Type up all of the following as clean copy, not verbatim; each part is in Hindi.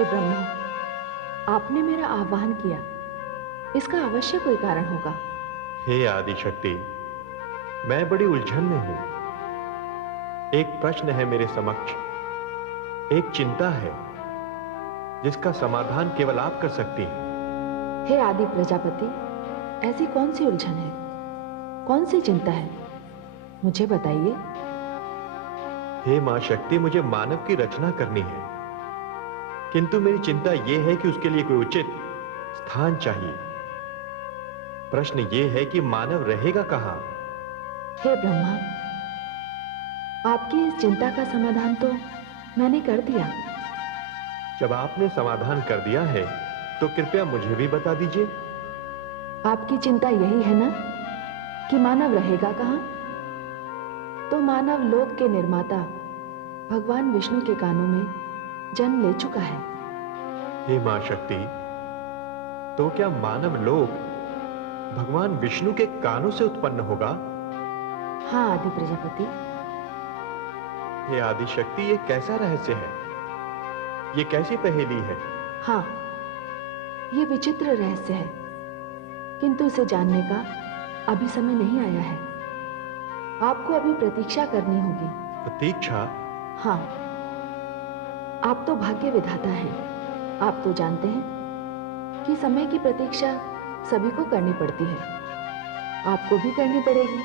हे ब्रह्मा, आपने मेरा आह्वान किया, इसका अवश्य कोई कारण होगा। हे आदिशक्ति, मैं बड़ी उलझन में हूं। एक प्रश्न है मेरे समक्ष, एक चिंता है जिसका समाधान केवल आप कर सकती हैं। हे आदि प्रजापति, ऐसी कौन सी उलझन है, कौन सी चिंता है, मुझे बताइए। हे मां शक्ति, मुझे मानव की रचना करनी है, किंतु मेरी चिंता यह है कि उसके लिए कोई उचित स्थान चाहिए। प्रश्न यह है कि मानव रहेगा कहां? हे ब्रह्मा, आपकी इस चिंता का समाधान तो मैंने कर दिया। जब आपने समाधान कर दिया है तो कृपया मुझे भी बता दीजिए। आपकी चिंता यही है ना कि मानव रहेगा कहां? तो मानव लोक के निर्माता भगवान विष्णु के कानों में जन्म ले चुका है। हे मां शक्ति, तो क्या मानव लोक भगवान विष्णु के कानों से उत्पन्न होगा? हाँ आदि प्रजापति। हे आदि शक्ति, ये कैसा रहस्य है, ये कैसी पहेली है? हाँ, ये विचित्र रहस्य है, किंतु इसे जानने का अभी समय नहीं आया है। आपको अभी प्रतीक्षा करनी होगी। प्रतीक्षा? हाँ, आप तो भाग्य विधाता हैं। आप तो जानते हैं कि समय की प्रतीक्षा सभी को करनी पड़ती है, आपको भी करनी पड़ेगी।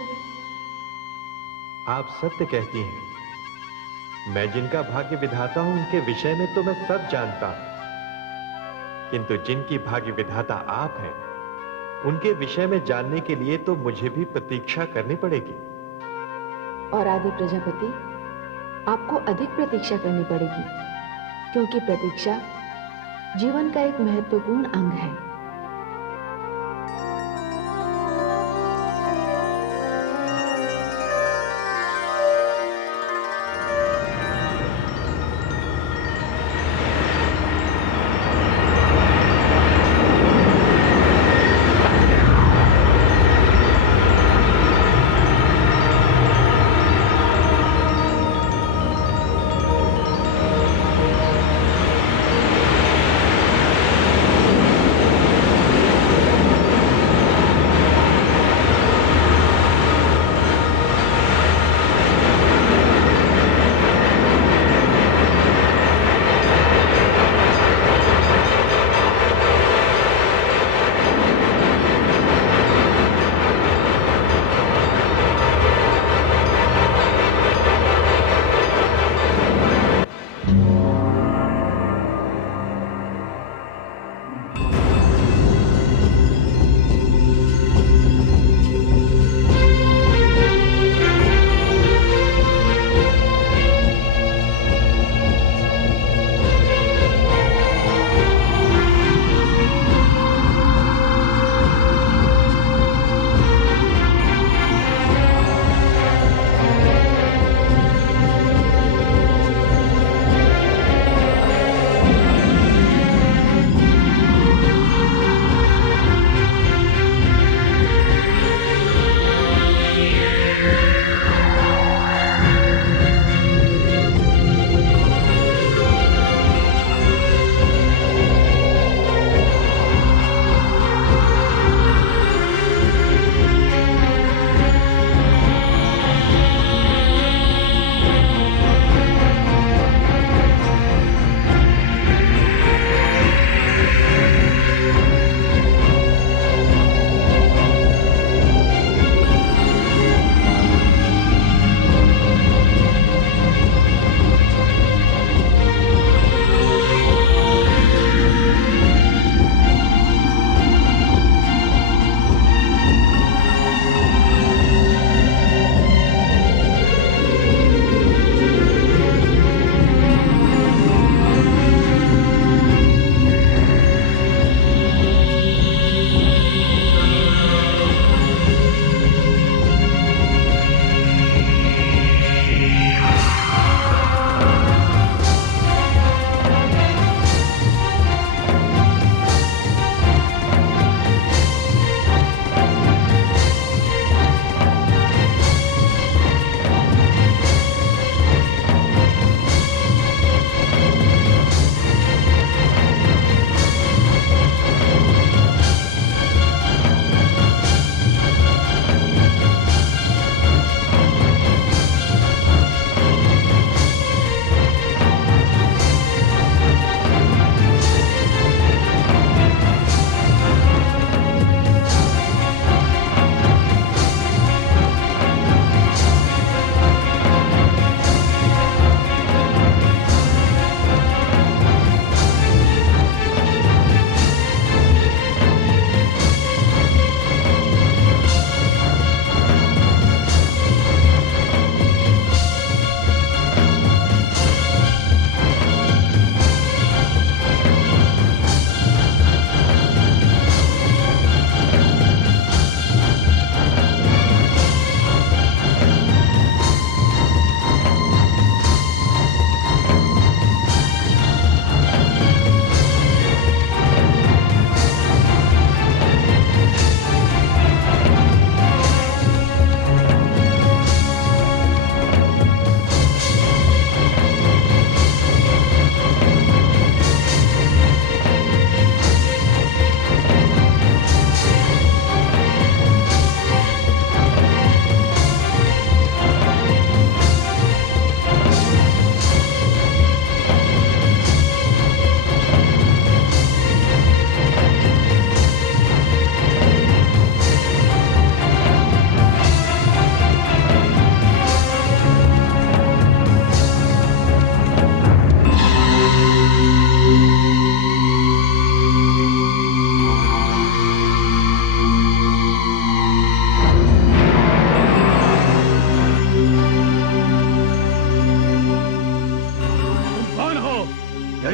आप सत्य कहती हैं। मैं जिनका भाग्य विधाता हूं उनके विषय में तो मैं सब जानता हूं, किंतु जिनकी भाग्य विधाता आप हैं उनके विषय में जानने के लिए तो मुझे भी प्रतीक्षा करनी पड़ेगी। और आदि प्रजापति, आपको अधिक प्रतीक्षा करनी पड़ेगी, क्योंकि प्रतीक्षा जीवन का एक महत्वपूर्ण अंग है।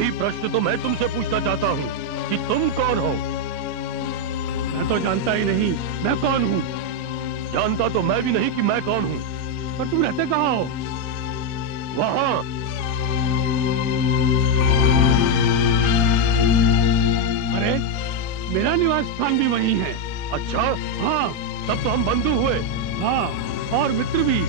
वही प्रश्न तो मैं तुमसे पूछना चाहता हूँ कि तुम कौन हो? मैं तो जानता ही नहीं मैं कौन हूँ। जानता तो मैं भी नहीं कि मैं कौन हूँ। पर तुम रहते कहाँ हो? वहाँ। अरे मेरा निवास स्थान भी वहीं है। अच्छा, हाँ तब तो हम बंधु हुए। हाँ, और मित्र भी।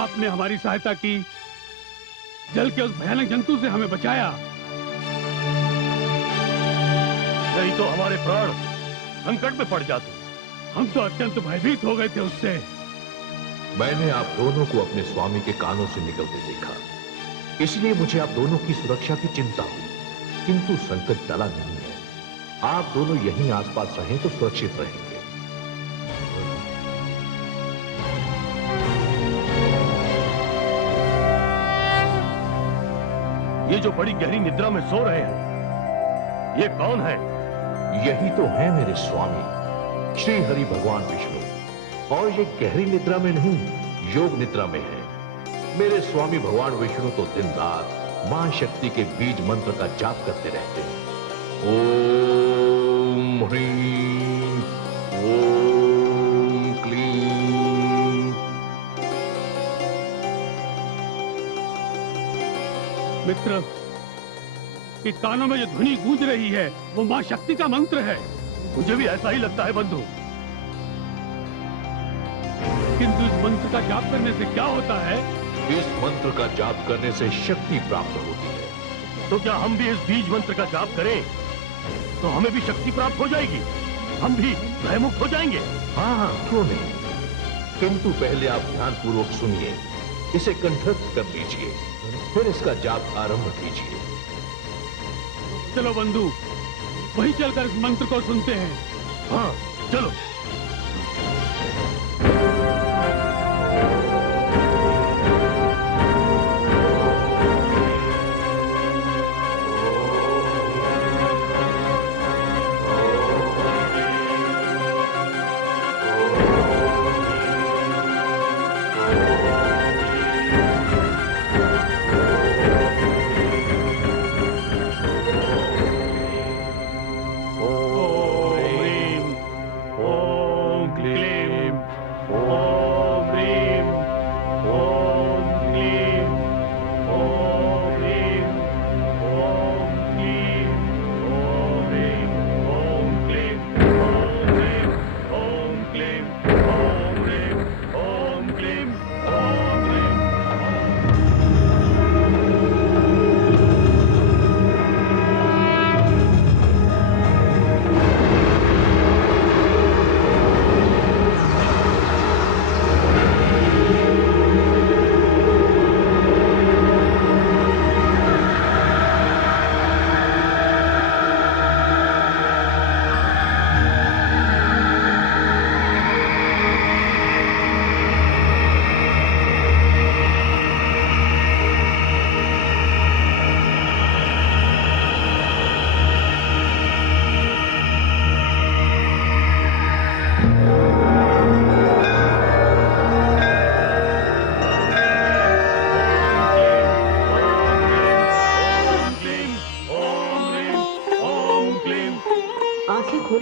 आपने हमारी सहायता की, जल के उस भयानक जंतु से हमें बचाया। नहीं तो हमारे प्राण संकट में पड़ जाते। हम तो अत्यंत भयभीत हो गए थे उससे। मैंने आप दोनों को अपने स्वामी के कानों से निकलते देखा, इसलिए मुझे आप दोनों की सुरक्षा की चिंता हुई। किंतु संकट टला नहीं है। आप दोनों यहीं आसपास रहें तो सुरक्षित रहेंगे। ये जो बड़ी गहरी निद्रा में सो रहे हैं, ये कौन है? यही तो है मेरे स्वामी श्री हरि भगवान विष्णु। और ये गहरी निद्रा में नहीं, योग निद्रा में है। मेरे स्वामी भगवान विष्णु तो दिन रात मां शक्ति के बीज मंत्र का जाप करते रहते हैं। ओम ह्रीं, ओम क्लीं। मित्र, कि कानों में जो ध्वनि गूंज रही है वो मां शक्ति का मंत्र है। मुझे भी ऐसा ही लगता है बंधु। किंतु इस मंत्र का जाप करने से क्या होता है? इस मंत्र का जाप करने से शक्ति प्राप्त होती है। तो क्या हम भी इस बीज मंत्र का जाप करें तो हमें भी शक्ति प्राप्त हो जाएगी? हम भी भयमुक्त हो जाएंगे? हाँ हाँ, क्यों नहीं। किंतु पहले आप ध्यानपूर्वक सुनिए, इसे कंठस्थ कर लीजिए, फिर इसका जाप आरंभ कीजिए। चलो बंधु, वहीं चलकर इस मंत्र को सुनते हैं। हाँ चलो।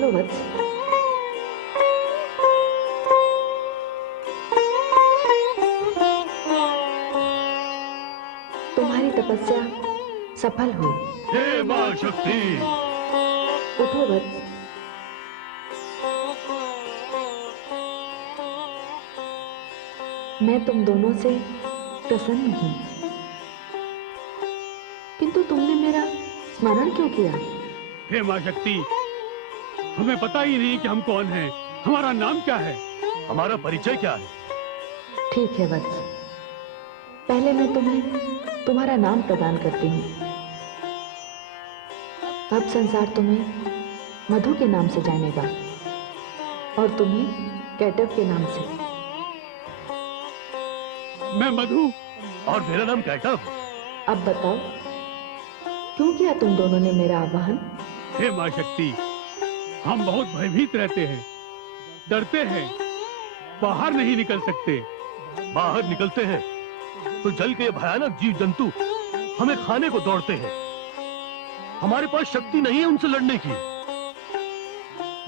उठो वत्स। तुम्हारी तपस्या सफल हुई। हे मां शक्ति। उठो वत्स। मैं तुम दोनों से प्रसन्न हूं, किंतु तुमने मेरा स्मरण क्यों किया? हे मां शक्ति, हमें पता ही नहीं कि हम कौन हैं, हमारा नाम क्या है, हमारा परिचय क्या है? ठीक है वत्स, पहले मैं तुम्हें तुम्हारा नाम प्रदान करती हूँ। अब संसार तुम्हें मधु के नाम से जानेगा और तुम्हें कैटव के नाम से। मैं मधु। और मेरा नाम कैटव। अब बताओ, क्यों किया तुम दोनों ने मेरा आवाहन? हे मां शक्ति, हम बहुत भयभीत रहते हैं, डरते हैं, बाहर नहीं निकल सकते। बाहर निकलते हैं तो जल के भयानक जीव जंतु हमें खाने को दौड़ते हैं। हमारे पास शक्ति नहीं है उनसे लड़ने की।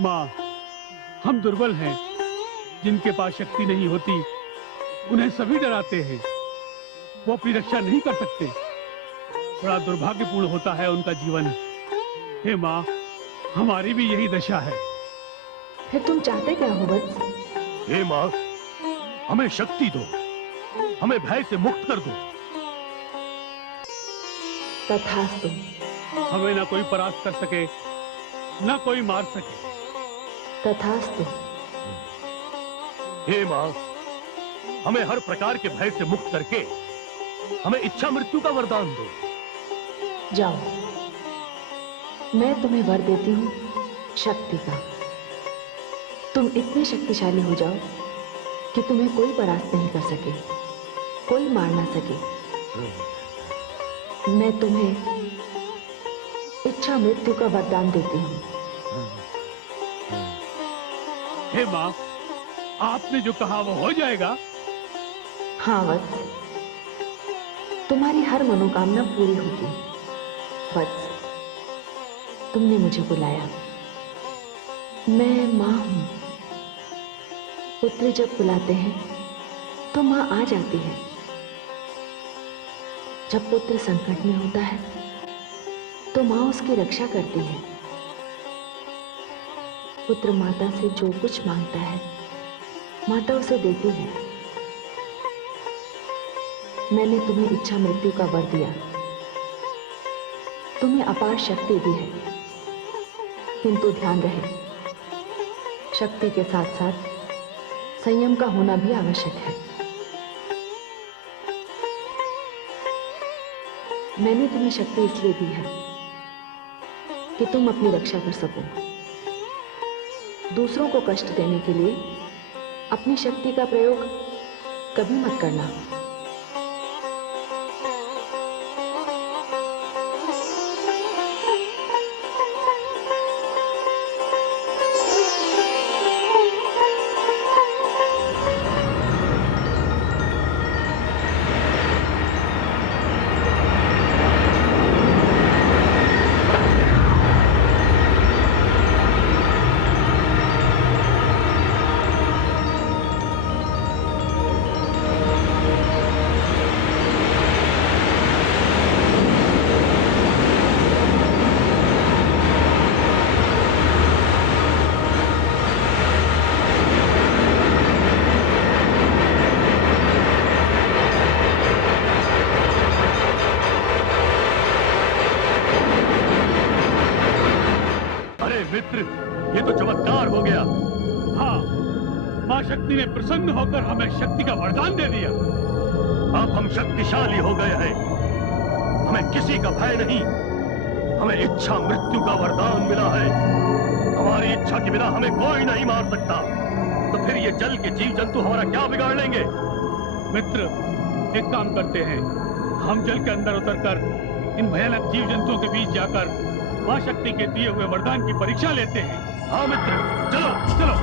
मां, हम दुर्बल हैं, जिनके पास शक्ति नहीं होती उन्हें सभी डराते हैं, वो अपनी रक्षा नहीं कर सकते। बड़ा दुर्भाग्यपूर्ण होता है उनका जीवन। हे मां, हमारी भी यही दशा है। फिर तुम चाहते क्या हो वत्स? हे मां, हमें शक्ति दो, हमें भय से मुक्त कर दो। तथास्तु। हमें ना कोई परास्त कर सके, ना कोई मार सके। तथास्तु। हे मां, हमें हर प्रकार के भय से मुक्त करके हमें इच्छा मृत्यु का वरदान दो। जाओ, मैं तुम्हें वर देती हूँ शक्ति का। तुम इतने शक्तिशाली हो जाओ कि तुम्हें कोई परास्त नहीं कर सके, कोई मार ना सके। मैं तुम्हें इच्छा मृत्यु का वरदान देती हूँ। हे मां, आपने जो कहा वो हो जाएगा। हाँ वत्स, तुम्हारी हर मनोकामना पूरी होगी। वत्स, तुमने मुझे बुलाया, मैं मां हूं। पुत्र जब बुलाते हैं तो मां आ जाती है। जब पुत्र संकट में होता है तो मां उसकी रक्षा करती है। पुत्र माता से जो कुछ मांगता है माता उसे देती है। मैंने तुम्हें इच्छा मृत्यु का वर दिया, तुम्हें अपार शक्ति दी है, किंतु ध्यान रहे, शक्ति के साथ साथ संयम का होना भी आवश्यक है। मैंने तुम्हें शक्ति इसलिए दी है कि तुम अपनी रक्षा कर सको। दूसरों को कष्ट देने के लिए अपनी शक्ति का प्रयोग कभी मत करना। मित्र, ये तो चमत्कार हो गया। हाँ, मां शक्ति ने प्रसन्न होकर हमें शक्ति का वरदान दे दिया। अब हम शक्तिशाली हो गए हैं, हमें किसी का भय नहीं, हमें इच्छा मृत्यु का वरदान मिला है। हमारी इच्छा के बिना हमें कोई नहीं मार सकता। तो फिर ये जल के जीव जंतु हमारा क्या बिगाड़ लेंगे? मित्र, एक काम करते हैं, हम जल के अंदर उतरकर इन भयानक जीव जंतुओं के बीच जाकर मां शक्ति के दिए हुए वरदान की परीक्षा लेते हैं। हाँ मित्र, चलो चलो।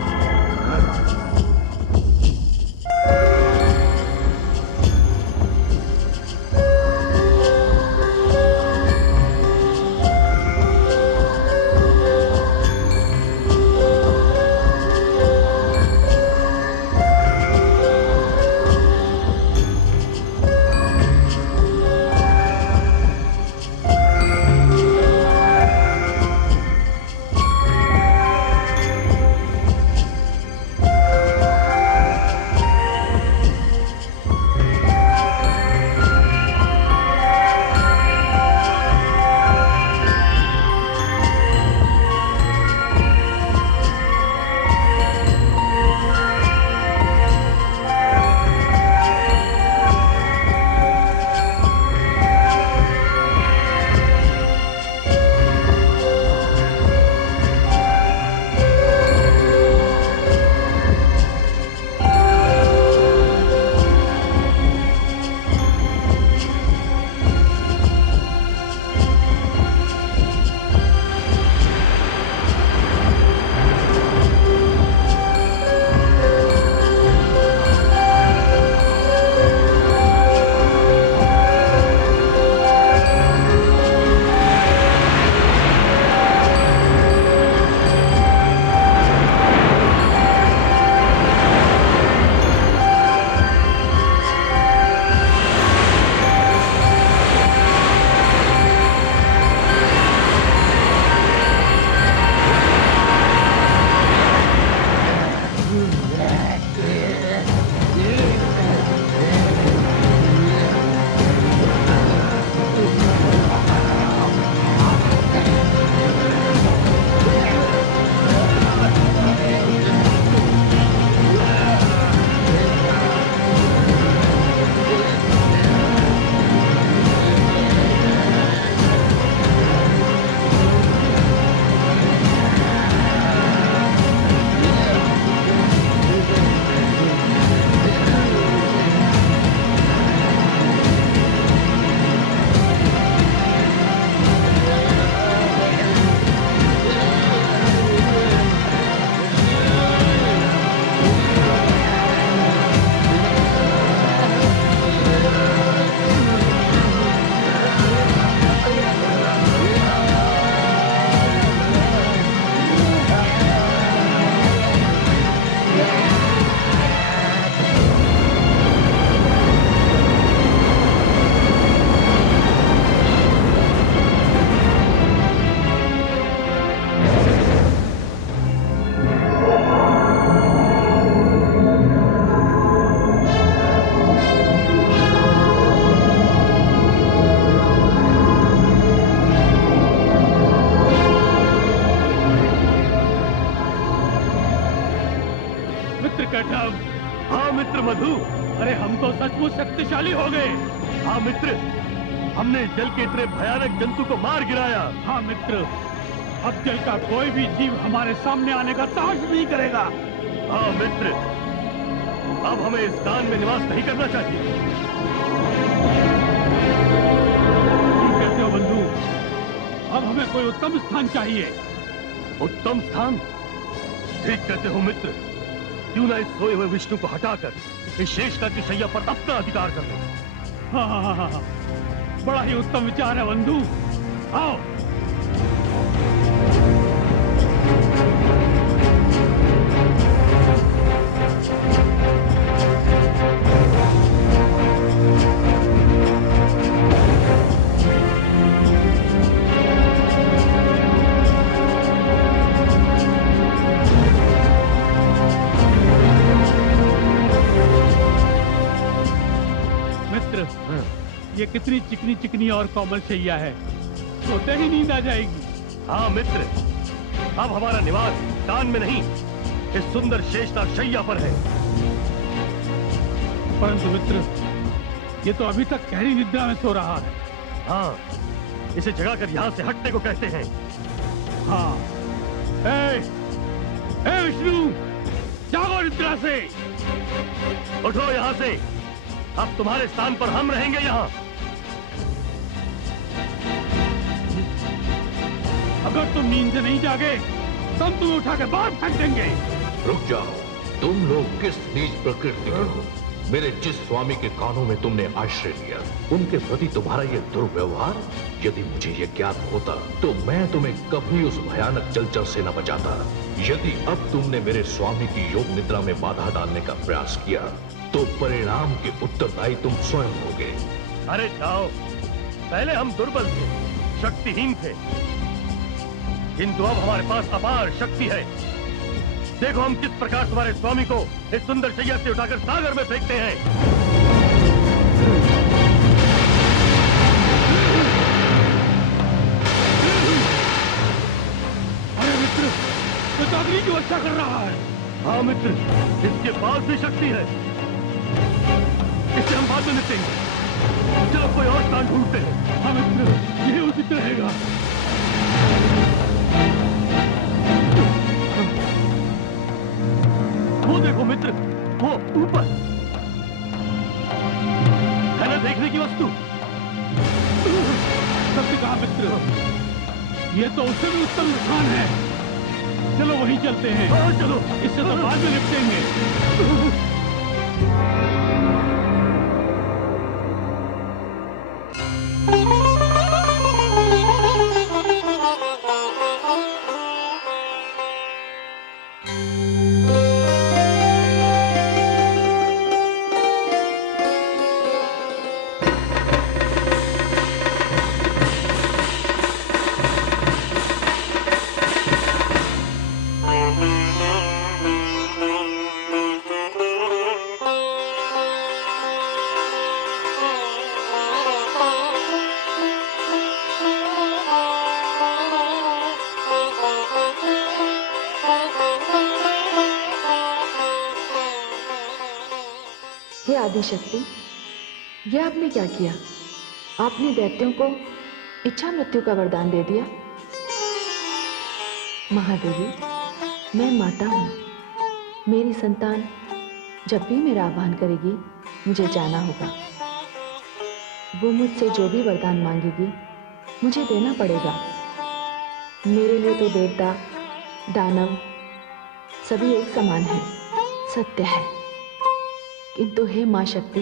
मित्र मधु, अरे हम तो सचमुच शक्तिशाली हो गए। हाँ मित्र, हमने जल के इतने भयानक जंतु को मार गिराया। हाँ मित्र, अब जल का कोई भी जीव हमारे सामने आने का साहस नहीं करेगा। हाँ मित्र, अब हमें इस कान में निवास नहीं करना चाहिए। ठीक कहते हो बंधु, अब हमें कोई उत्तम स्थान चाहिए। उत्तम स्थान? ठीक कहते हो मित्र, क्यों ना इस सोए हुए विष्णु को हटाकर इस शेषनाग की शैया पर अपना अधिकार कर लो। हाँ, बड़ा ही उत्तम विचार है बंधु, आओ। ये कितनी चिकनी चिकनी और कोमल शैया है, सोते ही नींद आ जाएगी। हाँ मित्र, अब हमारा निवास कान में नहीं, इस सुंदर शेषनाग शैया पर है। परंतु मित्र, ये तो अभी तक गहरी निद्रा में सो रहा है। हाँ, इसे जगाकर यहाँ से हटने को कहते हैं। हाँ, विष्णु, जागो निद्रा से। उठो यहाँ से, अब तुम्हारे स्थान पर हम रहेंगे यहाँ। अगर तुम नींद से नहीं जागे तो हम तुम्हें उठा के बाहर फेंक देंगे। रुक जाओ, तुम लोग किस नीच प्रकृति के हो? मेरे जिस स्वामी के कानों में तुमने आश्रय लिया, उनके प्रति तुम्हारा ये दुर्व्यवहार, यदि मुझे ये ज्ञात होता तो मैं तुम्हें कभी उस भयानक जलचर से न बचाता। यदि अब तुमने मेरे स्वामी की योग निद्रा में बाधा डालने का प्रयास किया तो परिणाम के उत्तरदायी तुम स्वयं होगे। अरे जाओ, पहले हम दुर्बल थे, शक्तिहीन थे, किंतु अब हमारे पास अपार शक्ति है। देखो हम किस प्रकार तुम्हारे स्वामी को इस सुंदर शैया से उठाकर सागर में फेंकते हैं। अरे मित्र, तो जागरी की रक्षा कर रहा है। हाँ मित्र, इसके पास भी शक्ति है, इससे हम बाद में निपटेंगे। चलो कोई और स्थान ढूंढते हैं। हाँ मित्र, यही उचित रहेगा। वो देखो मित्र, वो ऊपर है ना देखने की वस्तु। सत्य कहा मित्र, ये तो उससे भी उत्तम स्थान है। चलो वहीं चलते हैं। चलो, इससे तो बाद में निपटेंगे। आदिशक्ति, यह आपने क्या किया? आपने दैत्यों को इच्छा मृत्यु का वरदान दे दिया। महादेवी, मैं माता हूं। मेरी संतान जब भी मेरा आह्वान करेगी मुझे जाना होगा। वो मुझसे जो भी वरदान मांगेगी मुझे देना पड़ेगा। मेरे लिए तो देवता दानव सभी एक समान है, सत्य है। किंतु हे मां शक्ति,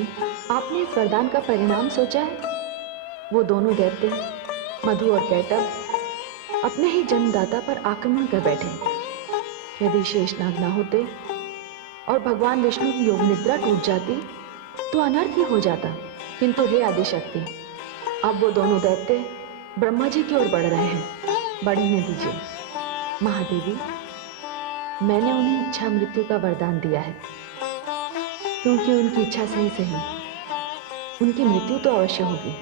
आपने इस वरदान का परिणाम सोचा है? वो दोनों दैत्य मधु और कैटभ अपने ही जन्मदाता पर आक्रमण कर बैठे। यदि शेषनाग ना होते और भगवान विष्णु की योग निद्रा टूट जाती तो अनर्थ ही हो जाता। किंतु हे आदिशक्ति, अब वो दोनों दैत्य ब्रह्मा जी की ओर बढ़ रहे हैं। बढ़ने दीजिए। महादेवी, मैंने उन्हें इच्छा मृत्यु का वरदान दिया है, क्योंकि उनकी इच्छा से ही उनकी मृत्यु तो अवश्य होगी।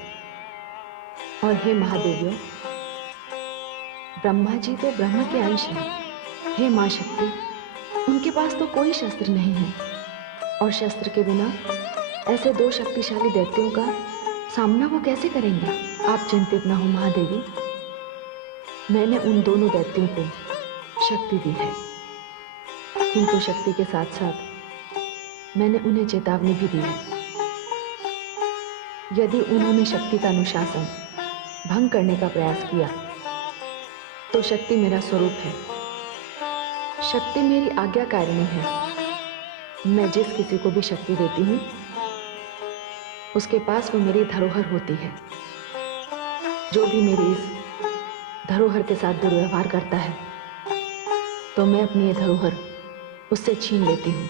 और हे महादेवियों, ब्रह्मा जी तो ब्रह्म के अंश हैं। हे मां शक्ति, उनके पास तो कोई शस्त्र नहीं है, और शस्त्र के बिना ऐसे दो शक्तिशाली दैत्यों का सामना वो कैसे करेंगे? आप चिंतित न हो महादेवी, मैंने उन दोनों दैत्यों को शक्ति दी है, किंतु शक्ति के साथ साथ मैंने उन्हें चेतावनी भी दी है। यदि उन्होंने शक्ति का अनुशासन भंग करने का प्रयास किया तो शक्ति मेरा स्वरूप है, शक्ति मेरी आज्ञाकारिणी है। मैं जिस किसी को भी शक्ति देती हूँ उसके पास वो मेरी धरोहर होती है। जो भी मेरी इस धरोहर के साथ दुर्व्यवहार करता है तो मैं अपनी ये धरोहर उससे छीन लेती हूँ।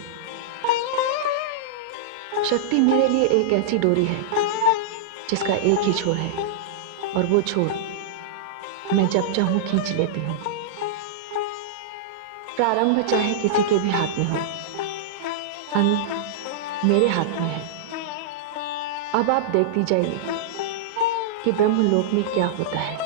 शक्ति मेरे लिए एक ऐसी डोरी है जिसका एक ही छोर है और वो छोर मैं जब चाहूं खींच लेती हूँ। प्रारंभ चाहे किसी के भी हाथ में हो, अंत मेरे हाथ में है। अब आप देखती जाइए कि ब्रह्मलोक में क्या होता है।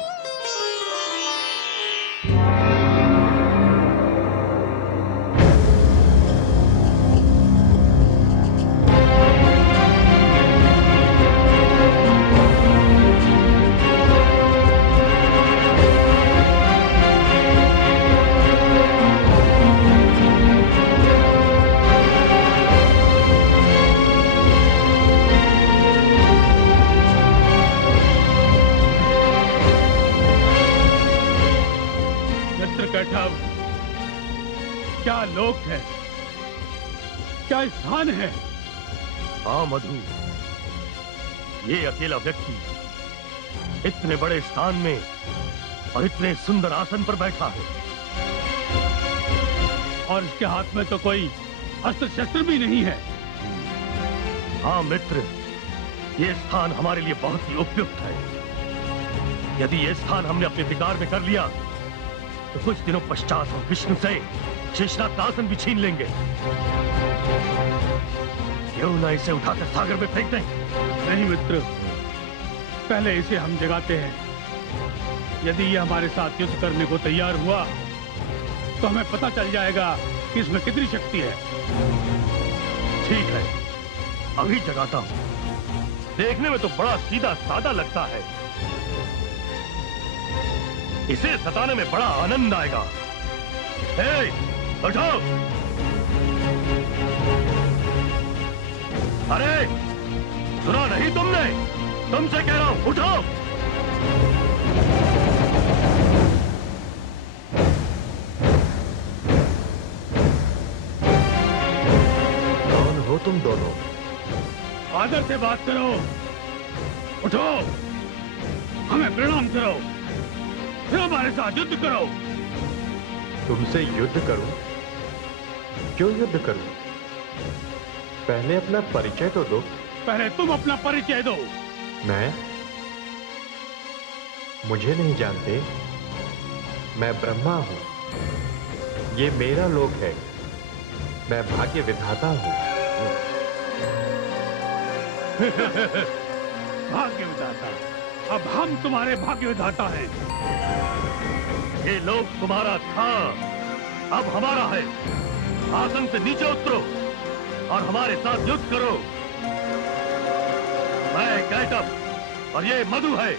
क्या लोक है, क्या स्थान है? हाँ मधु, ये अकेला व्यक्ति इतने बड़े स्थान में और इतने सुंदर आसन पर बैठा है और इसके हाथ में तो कोई अस्त्र शस्त्र भी नहीं है। हाँ मित्र, ये स्थान हमारे लिए बहुत ही उपयुक्त है। यदि ये स्थान हमने अपने अधिकार में कर लिया तो कुछ दिनों पश्चात हम विष्णु से शेषनाग का आसन भी छीन लेंगे। क्यों ना इसे उठाकर सागर में फेंक दें? नहीं मित्र, पहले इसे हम जगाते हैं। यदि ये हमारे साथ युद्ध करने को तैयार हुआ तो हमें पता चल जाएगा कि इसमें कितनी शक्ति है। ठीक है, अभी जगाता हूं। देखने में तो बड़ा सीधा सादा लगता है, इसे सताने में बड़ा आनंद आएगा। हे, उठो! अरे सुना नहीं तुमने? तुमसे कह रहा हूं, उठो! कौन हो तुम दोनों? आदर से बात करो। उठो, हमें प्रणाम करो, फिर हमारे साथ युद्ध करो। तुमसे युद्ध करूं? क्यों युद्ध करूं? पहले अपना परिचय तो दो। पहले तुम अपना परिचय दो। मैं? मुझे नहीं जानते? मैं ब्रह्मा हूं, ये मेरा लोक है, मैं भाग्य विधाता हूं। भाग्य विधाता? अब हम तुम्हारे भाग्य विधाता हैं। ये लोक तुम्हारा था, अब हमारा है। आसन से नीचे उतरो और हमारे साथ युद्ध करो। मैं कैटअप और ये मधु है।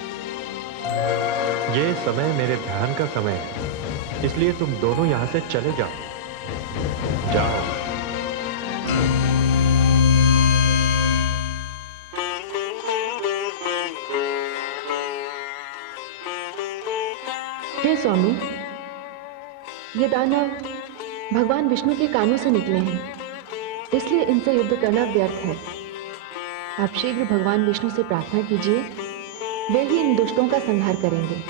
ये समय मेरे ध्यान का समय है, इसलिए तुम दोनों यहां से चले जाओ। जाओ। हे स्वामी, ये दानव भगवान विष्णु के कानों से निकले हैं, इसलिए इनसे युद्ध करना व्यर्थ है। आप शीघ्र भगवान विष्णु से प्रार्थना कीजिए, वे ही इन दुष्टों का संहार करेंगे।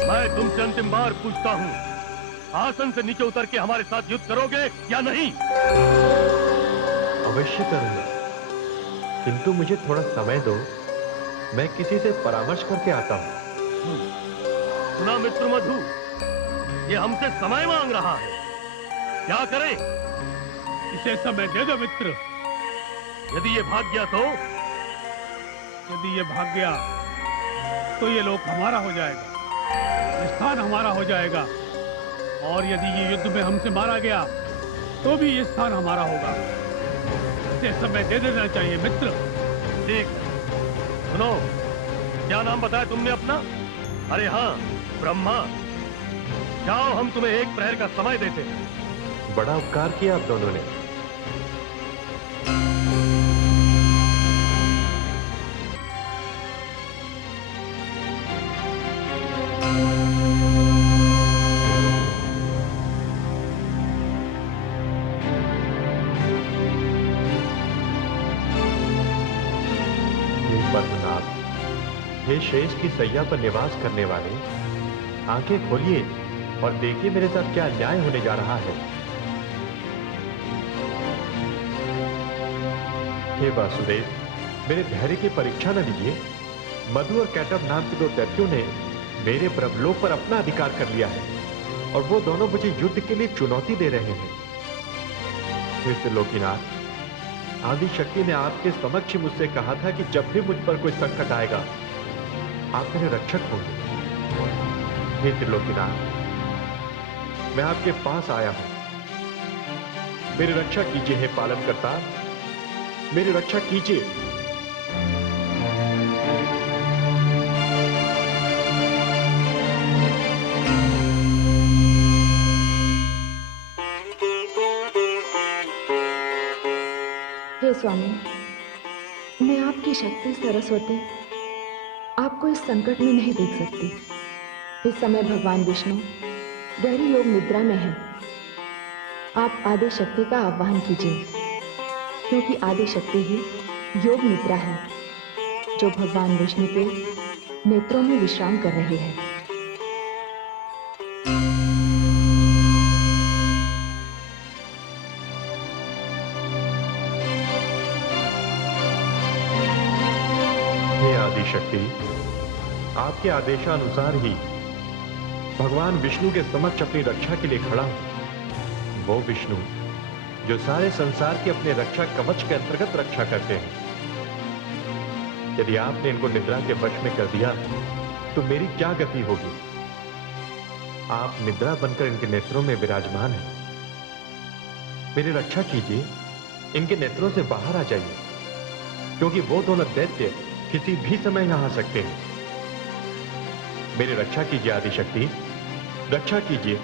मैं तुमसे अंतिम बार पूछता हूं, आसन से नीचे उतर के हमारे साथ युद्ध करोगे या नहीं? अवश्य करूंगा, किंतु मुझे थोड़ा समय दो, मैं किसी से परामर्श करके आता हूं। सुना मित्र मधु, ये हमसे समय मांग रहा है। क्या करें? इसे समय दे दो मित्र। यदि ये भाग गया तो? यदि ये भाग गया तो ये लोक हमारा हो जाएगा, ये स्थान हमारा हो जाएगा। और यदि ये युद्ध में हमसे मारा गया तो भी ये स्थान हमारा होगा। इसे समय दे देना चाहिए मित्र। ठीक। सुनो, क्या नाम बताया तुमने अपना? अरे हाँ, ब्रह्मा। जाओ, हम तुम्हें 1 प्रहर का समय देते हैं। बड़ा उपकार किया आप दोनों ने। पद्मनाभ, हे शेष की सैया पर निवास करने वाले, आंखें खोलिए और देखिए मेरे साथ क्या अन्याय होने जा रहा है। हे वासुदेव, मेरे धैर्य की परीक्षा न लीजिए। मधु और कैटव नाम के 2 दैत्यों ने मेरे ब्रह्मलोक पर अपना अधिकार कर लिया है और वो दोनों मुझे युद्ध के लिए चुनौती दे रहे हैं। हे त्रिलोकीनाथ, आदि शक्ति ने आपके समक्ष मुझसे कहा था कि जब भी मुझ पर कोई संकट आएगा आप मेरे रक्षक होंगे। हे त्रिलोकीनाथ, मैं आपके पास आया हूं। मेरी रक्षा कीजिए हे पालनकर्ता, मेरी रक्षा कीजिए। हे स्वामी, मैं आपकी शक्ति सरस्वती आपको इस संकट में नहीं देख सकती। इस समय भगवान विष्णु गहरी योग निद्रा में हैं। आप आदि शक्ति का आह्वान कीजिए, क्योंकि आदि शक्ति ही योग निद्रा है जो भगवान विष्णु के नेत्रों में विश्राम कर रही है। हे आदि शक्ति, आपके आदेशानुसार ही भगवान विष्णु के समक्ष अपनी रक्षा के लिए खड़ा हूं। वो विष्णु जो सारे संसार की अपने रक्षा कवच के अंतर्गत रक्षा करते हैं। यदि आपने इनको निद्रा के वश में कर दिया तो मेरी क्या गति होगी? आप निद्रा बनकर इनके नेत्रों में विराजमान हैं। मेरी रक्षा कीजिए, इनके नेत्रों से बाहर आ जाइए, क्योंकि वो दोनों दैत्य किसी भी समय यहां आ सकते हैं। मेरी रक्षा कीजिए आदिशक्ति, रक्षा कीजिए।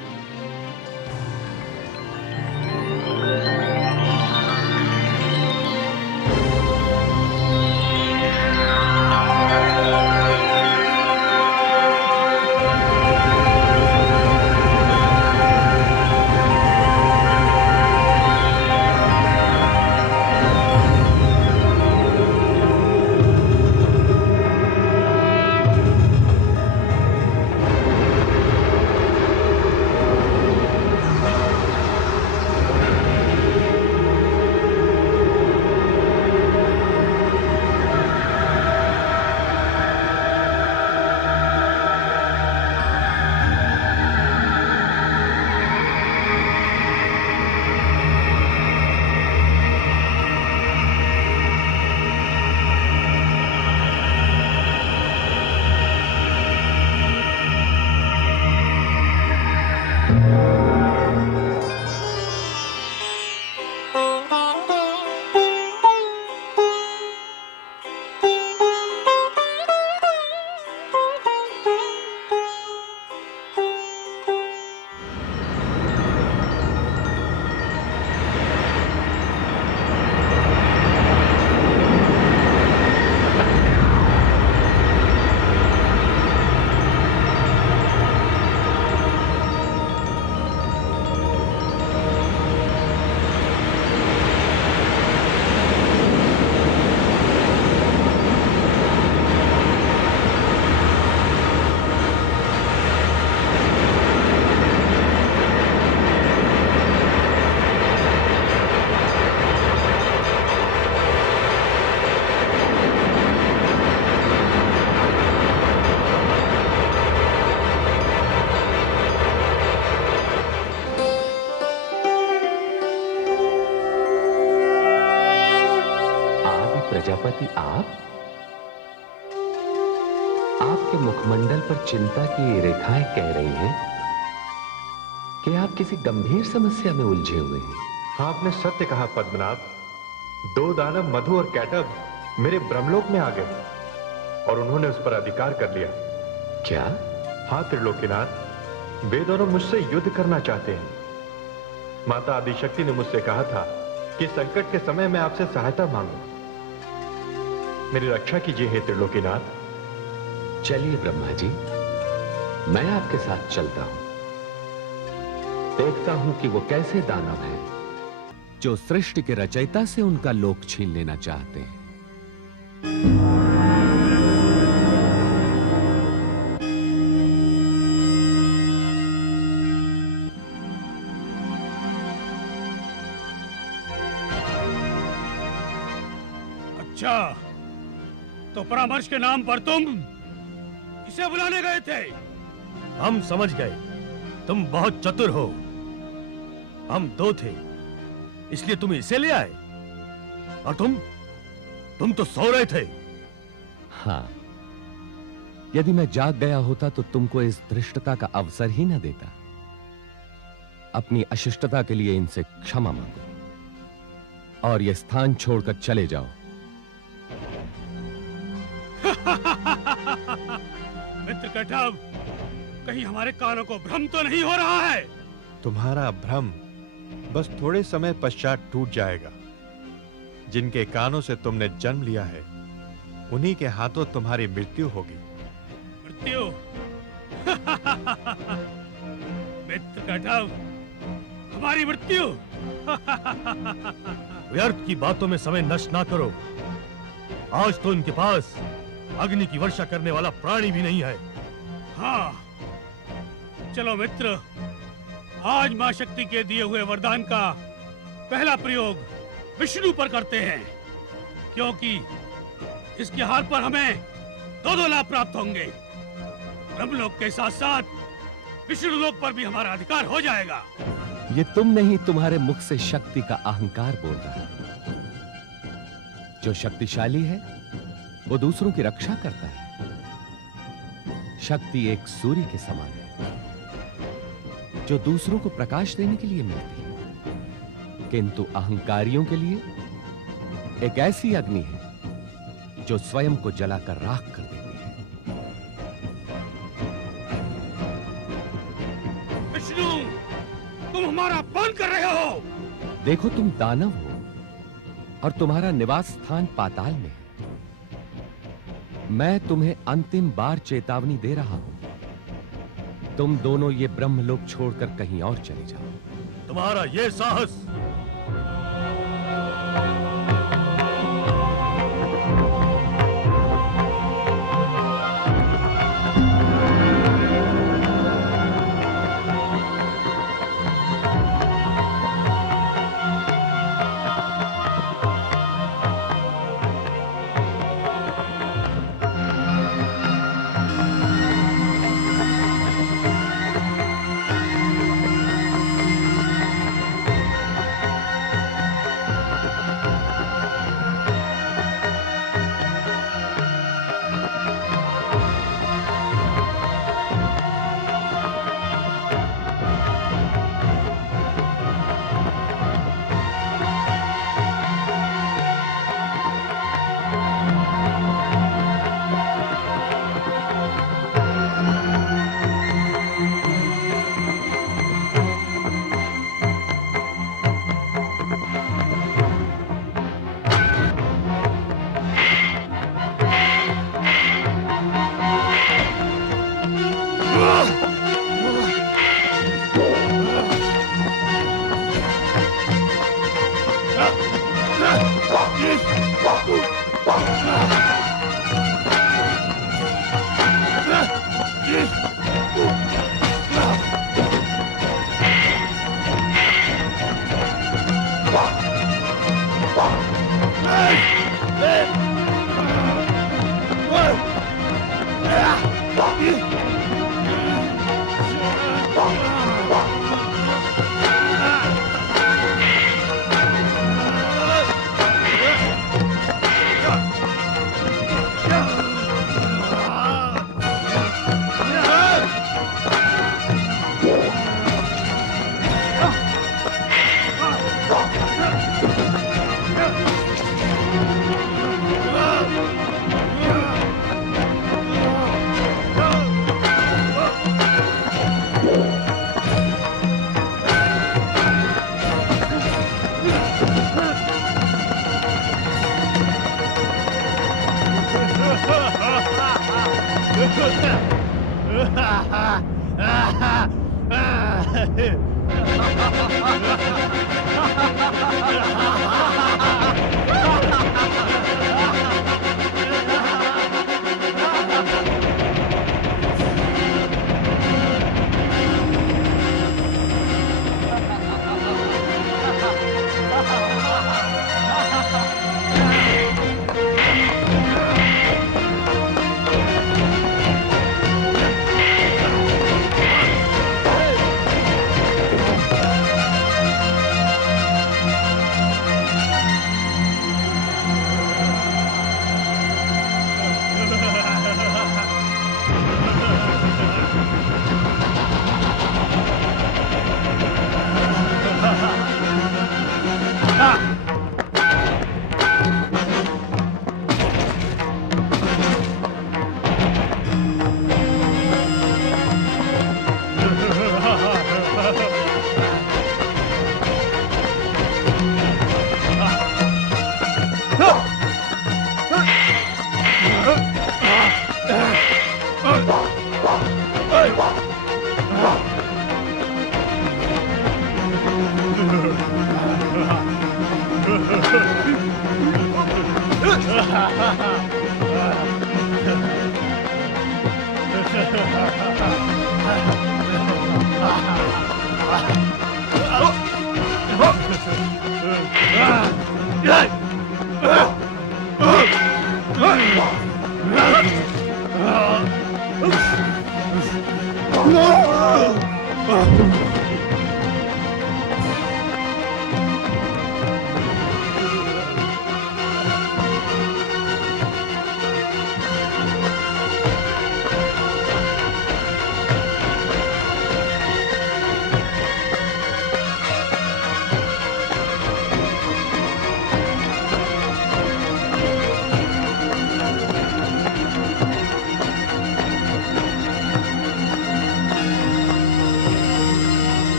प्रजापति आपके मुखमंडल पर चिंता की रेखाएं कह रही हैं कि आप किसी गंभीर समस्या में उलझे हुए हैं। आपने सत्य कहा पद्मनाभ। 2 दानव मधु और कैटब मेरे ब्रह्मलोक में आ गए और उन्होंने उस पर अधिकार कर लिया। क्या? हाँ त्रिलोकीनाथ, वे दोनों मुझसे युद्ध करना चाहते हैं। माता आदिशक्ति ने मुझसे कहा था कि संकट के समय मैं आपसे सहायता मांगू। मेरी रक्षा कीजिए हे त्रिलोकीनाथ। चलिए ब्रह्मा जी, मैं आपके साथ चलता हूं। देखता हूं कि वो कैसे दानव हैं जो सृष्टि के रचयिता से उनका लोक छीन लेना चाहते हैं। अच्छा, तो परामर्श के नाम पर तुम इसे बुलाने गए थे? हम समझ गए, तुम बहुत चतुर हो। हम 2 थे, इसलिए तुम इसे ले आए। और तुम तो सो रहे थे। हाँ, यदि मैं जाग गया होता तो तुमको इस धृष्टता का अवसर ही न देता। अपनी अशिष्टता के लिए इनसे क्षमा मांगो और यह स्थान छोड़कर चले जाओ। मित्र कैटब, कहीं हमारे कानों को भ्रम तो नहीं हो रहा है? तुम्हारा भ्रम बस थोड़े समय पश्चात टूट जाएगा। जिनके कानों से तुमने जन्म लिया है, उन्हीं के हाथों तुम्हारी मृत्यु होगी। मृत्यु? मित्र कैटब, हमारी मृत्यु? व्यर्थ की बातों में समय नष्ट ना करो। आज तो इनके पास अग्नि की वर्षा करने वाला प्राणी भी नहीं है। हाँ, चलो मित्र, आज मां शक्ति के दिए हुए वरदान का पहला प्रयोग विष्णु पर करते हैं, क्योंकि इसके हाथ पर हमें 2 लाभ प्राप्त होंगे। ब्रह्मलोक के साथ साथ विष्णु लोक पर भी हमारा अधिकार हो जाएगा। ये तुम नहीं, तुम्हारे मुख से शक्ति का अहंकार बोल रहा है। जो शक्तिशाली है वो दूसरों की रक्षा करता है। शक्ति एक सूर्य के समान है जो दूसरों को प्रकाश देने के लिए मिलती है, किंतु अहंकारियों के लिए एक ऐसी अग्नि है जो स्वयं को जलाकर राख कर देती है। विष्णु, तुम हमारा अपमान कर रहे हो। देखो, तुम दानव हो और तुम्हारा निवास स्थान पाताल में है। मैं तुम्हें अंतिम बार चेतावनी दे रहा हूं। तुम दोनों ये ब्रह्मलोक छोड़कर कहीं और चले जाओ। तुम्हारा ये साहस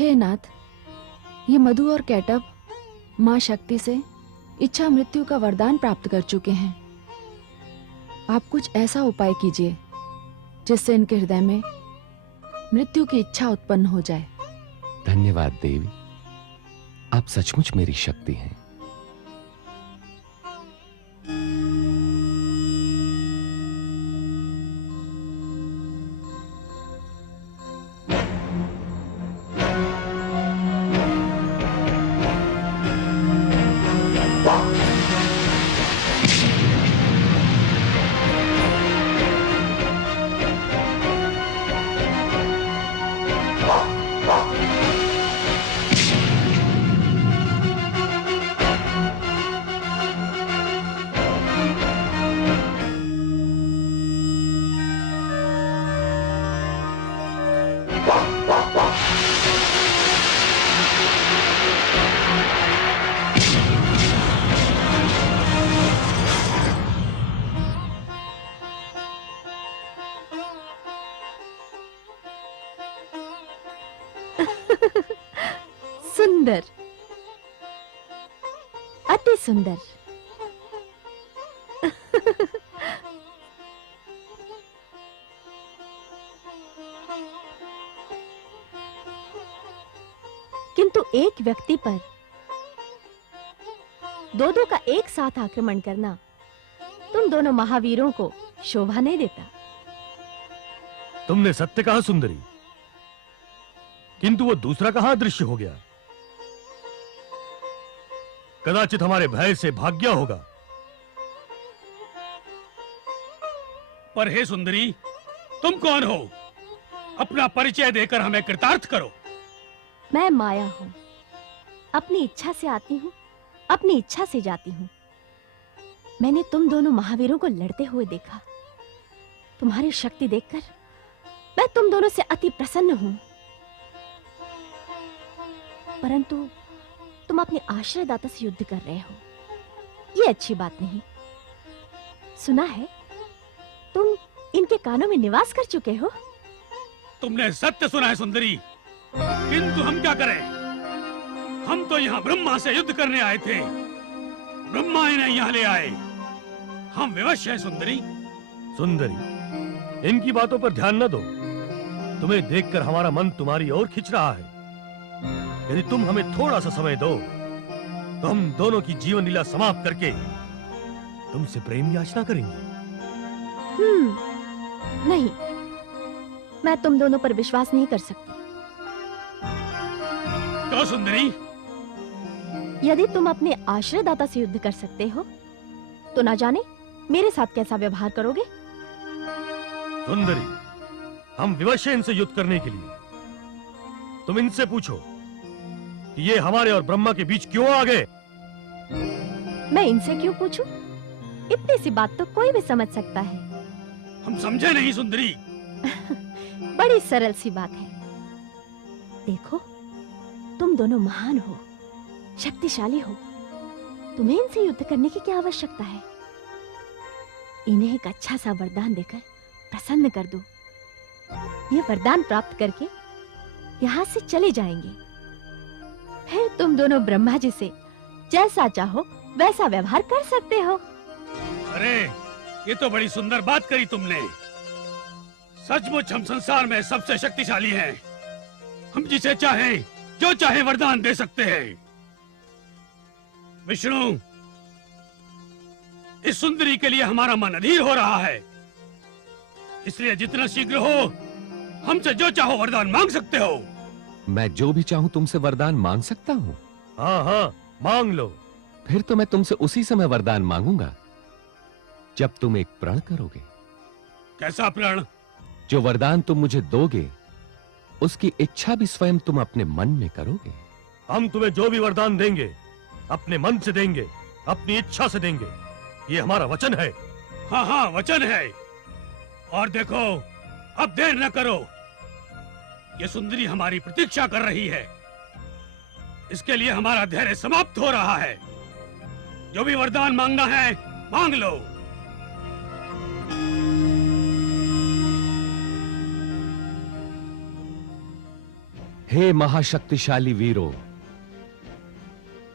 हे नाथ, ये मधु और कैटब माँ शक्ति से इच्छा मृत्यु का वरदान प्राप्त कर चुके हैं। आप कुछ ऐसा उपाय कीजिए जिससे इनके हृदय में मृत्यु की इच्छा उत्पन्न हो जाए। धन्यवाद देवी, आप सचमुच मेरी शक्ति हैं। सुंदर, अति सुंदर। किंतु एक व्यक्ति पर दो का एक साथ आक्रमण करना तुम दोनों महावीरों को शोभा नहीं देता। तुमने सत्य कहा सुंदरी, किंतु वो दूसरा कहां अदृश्य हो गया? कदाचित हमारे भय से भाग गया होगा। पर हे सुंदरी, तुम कौन हो? अपना परिचय देकर हमें कृतार्थ करो। मैं माया हूं, अपनी इच्छा से आती हूं, अपनी इच्छा से जाती हूं। मैंने तुम दोनों महावीरों को लड़ते हुए देखा। तुम्हारी शक्ति देखकर मैं तुम दोनों से अति प्रसन्न हूं। परंतु तुम अपने आश्रयदाता से युद्ध कर रहे हो, ये अच्छी बात नहीं। सुना है तुम इनके कानों में निवास कर चुके हो। तुमने सत्य सुना है सुंदरी, किंतु हम क्या करें? हम तो यहाँ ब्रह्मा से युद्ध करने आए थे, ब्रह्मा इन्हें यहाँ ले आए। हम विवश हैं सुंदरी। सुंदरी, इनकी बातों पर ध्यान न दो। तुम्हें देखकर हमारा मन तुम्हारी ओर खिंच रहा है। यदि तुम हमें थोड़ा सा समय दो तो हम दोनों की जीवन लीला समाप्त करके तुमसे प्रेम याचना करेंगे। नहीं, मैं तुम दोनों पर विश्वास नहीं कर सकती। क्यों सुंदरी? यदि तुम अपने आश्रयदाता से युद्ध कर सकते हो तो ना जाने मेरे साथ कैसा व्यवहार करोगे। सुंदरी, हम विवश हैं इनसे युद्ध करने के लिए। तुम इनसे पूछो कि ये हमारे और ब्रह्मा के बीच क्यों आ गए। मैं इनसे क्यों पूछूं? इतनी सी बात तो कोई भी समझ सकता है। हम समझे नहीं सुंदरी। बड़ी सरल सी बात है। देखो, तुम दोनों महान हो, शक्तिशाली हो, तुम्हें इनसे युद्ध करने की क्या आवश्यकता है? इन्हें एक अच्छा सा वरदान देकर प्रसन्न कर दो। ये वरदान प्राप्त करके यहाँ से चले जाएंगे। फिर तुम दोनों ब्रह्मा जी से जैसा चाहो वैसा व्यवहार कर सकते हो। अरे, ये तो बड़ी सुंदर बात करी तुमने। सचमुच हम संसार में सबसे शक्तिशाली हैं। हम जिसे चाहें जो चाहे वरदान दे सकते हैं। विष्णु, इस सुंदरी के लिए हमारा मन अधीर हो रहा है, इसलिए जितना शीघ्र हो हमसे जो चाहो वरदान मांग सकते हो। मैं जो भी चाहूं तुमसे वरदान मांग सकता हूं? हाँ हाँ, मांग लो। फिर तो मैं तुमसे उसी समय वरदान मांगूंगा जब तुम एक प्रण करोगे। कैसा प्रण? जो वरदान तुम मुझे दोगे उसकी इच्छा भी स्वयं तुम अपने मन में करोगे। हम तुम्हें जो भी वरदान देंगे अपने मन से देंगे, अपनी इच्छा से देंगे। ये हमारा वचन है। हाँ हाँ, वचन है। और देखो, अब देर न करो। ये सुंदरी हमारी प्रतीक्षा कर रही है। इसके लिए हमारा धैर्य समाप्त हो रहा है। जो भी वरदान मांगना है मांग लो। हे महाशक्तिशाली वीरों,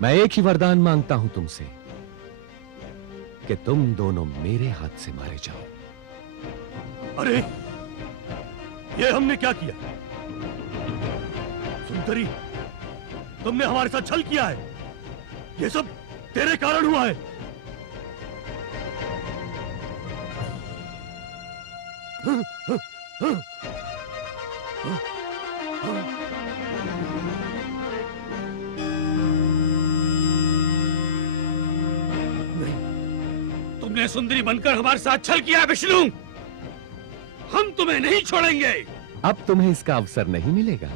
मैं एक ही वरदान मांगता हूं तुमसे कि तुम दोनों मेरे हाथ से मारे जाओ। अरे, ये हमने क्या किया? सुंदरी, तुमने हमारे साथ छल किया है। ये सब तेरे कारण हुआ है। तुमने सुंदरी बनकर हमारे साथ छल किया है विष्णु। हम तुम्हें नहीं छोड़ेंगे। अब तुम्हें इसका अवसर नहीं मिलेगा।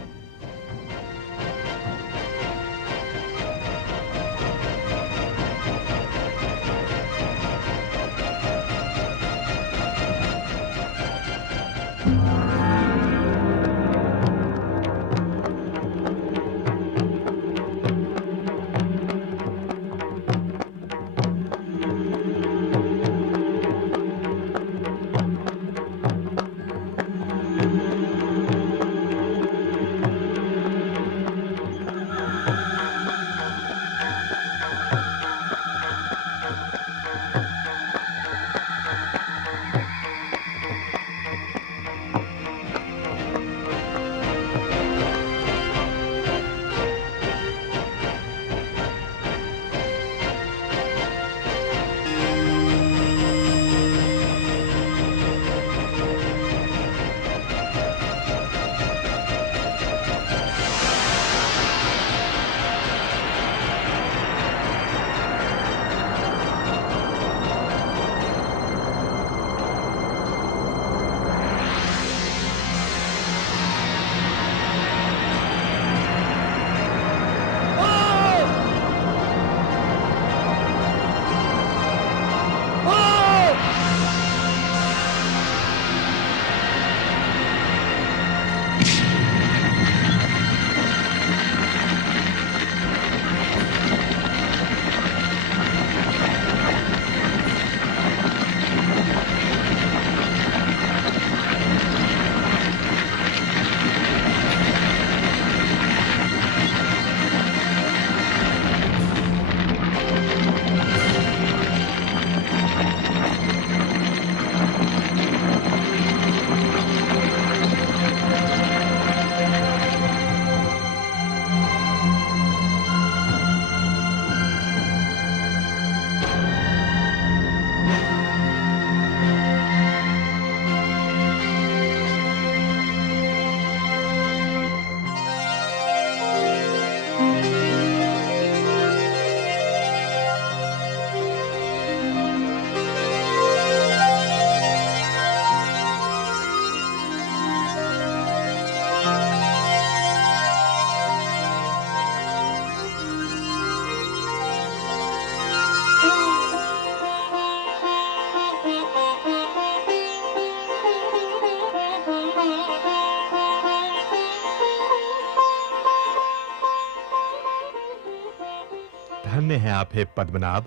आप हे पद्मनाभ,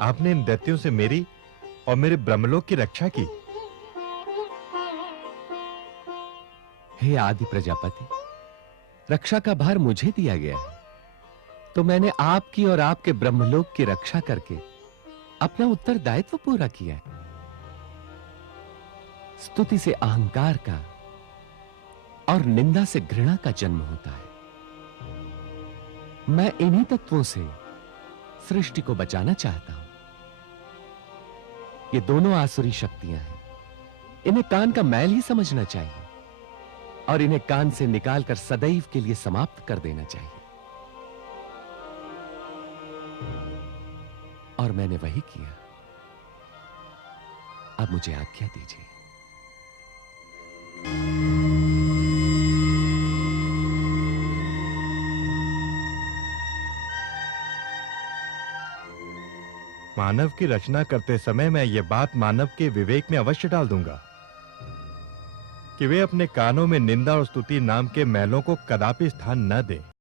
आपने इन दैत्यों से मेरी और मेरे ब्रह्मलोक की रक्षा की। हे आदि प्रजापति, रक्षा का भार मुझे दिया गया है, तो मैंने आपकी और आपके ब्रह्मलोक की रक्षा करके अपना उत्तरदायित्व पूरा किया है। स्तुति से अहंकार का और निंदा से घृणा का जन्म होता है। मैं इन्हीं तत्वों से सृष्टि को बचाना चाहता हूं। ये दोनों आसुरी शक्तियां हैं, इन्हें कान का मैल ही समझना चाहिए और इन्हें कान से निकालकर सदैव के लिए समाप्त कर देना चाहिए। और मैंने वही किया। अब मुझे आज्ञा दीजिए। मानव की रचना करते समय मैं ये बात मानव के विवेक में अवश्य डाल दूंगा कि वे अपने कानों में निंदा और स्तुति नाम के मैलों को कदापि स्थान न दें।